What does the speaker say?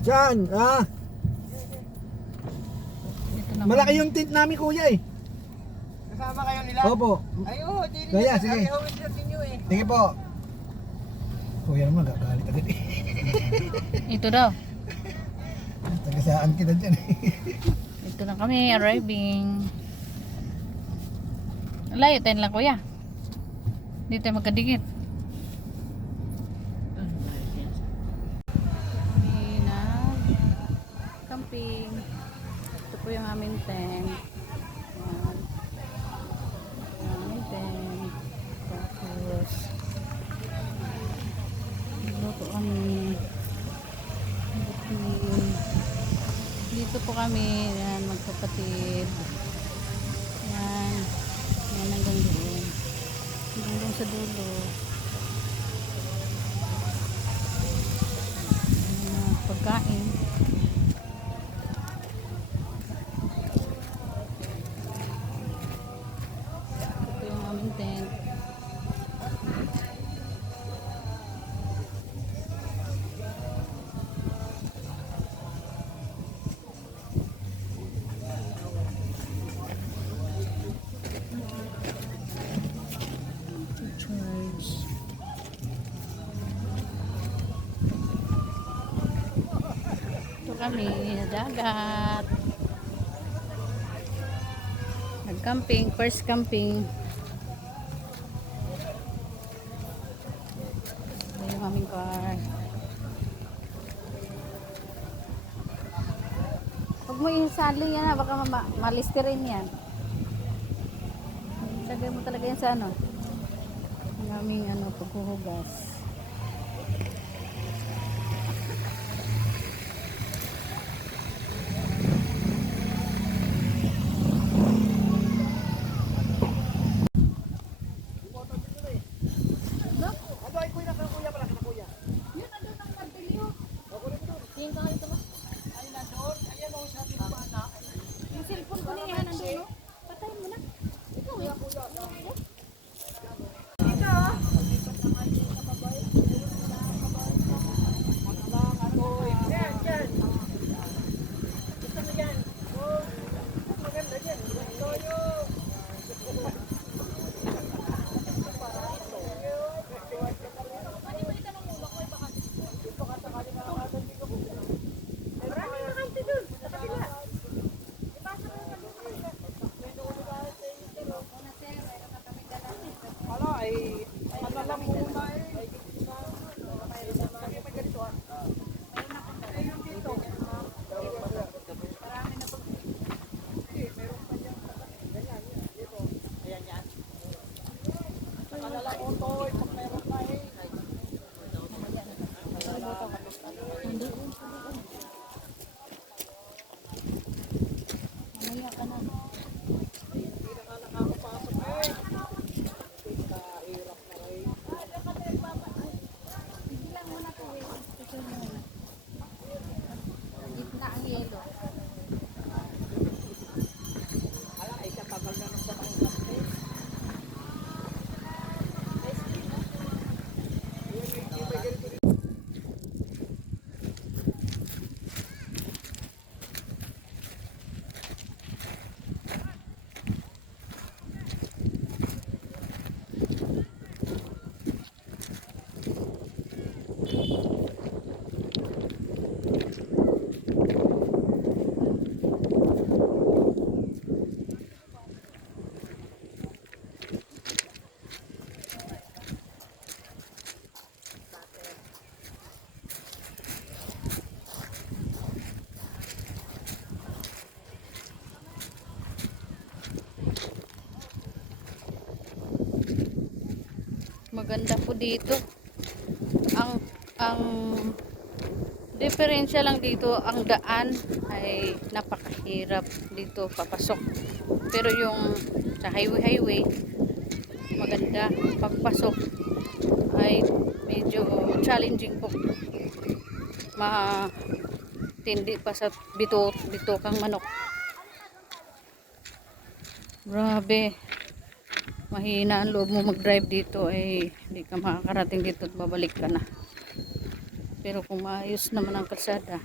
Saan? Dito na Malaki kami. yung tent namin kuya eh. Kasama kayo nila? Opo. Ay, oo, di rin. Kaya, sige. Ay, hawin din ninyo eh. Sige po. Kuya naman gagalit agad eh. Ito daw. Tagasaan kita dyan eh. Ito na kami, arriving. Layo tayo lang kuya. Dito tayo magkadikit. Kami na camping. Ito po yung aming tent. Ayan. Yung aming tent. Tapos luto kami. Dito po kami, yan, magkapatid. Yan. Yan hanggang doon. Hanggang doon sa dulo. Yan, pagkain. Ito yung aming tent. Charge. Ito kami sa dagat. Nag-camping, first camping. Ito yung aming car. Huwag mo isali yan, baka malisterin yan. Sagay mo talaga yan sa ano. Ang aming paghuhugas. Ano ay kuya na kuya pala kita kuya. Yun, ano ng martilyo? Tingin ka kayo ito ba? Ay nandoon. Ayan o sabi ko ba na. Yung cellphone ko niya nandun, no? Patayin mo na. Ikaw, kuya. Yan, yan. Gusto mo yan? Oo. Maganda dyan. Gusto yung... Maraming bakante dun, sa kabila. Ano ay, ano lang muna eh. Mamaya ka na. Bilang mo na po, eh. Picture mo na. Gitna ang yelo. Maganda po dito. Ang diferensya lang dito, ang daan ay napakahirap dito papasok. Pero yung sa highway maganda. Pagpasok ay medyo challenging po. Matindi pa sa bitokang manok. Grabe. Mahina ang loob mo mag-drive dito ay hindi ka makakarating dito at babalik ka na. Pero kung maayos naman ang kalsada,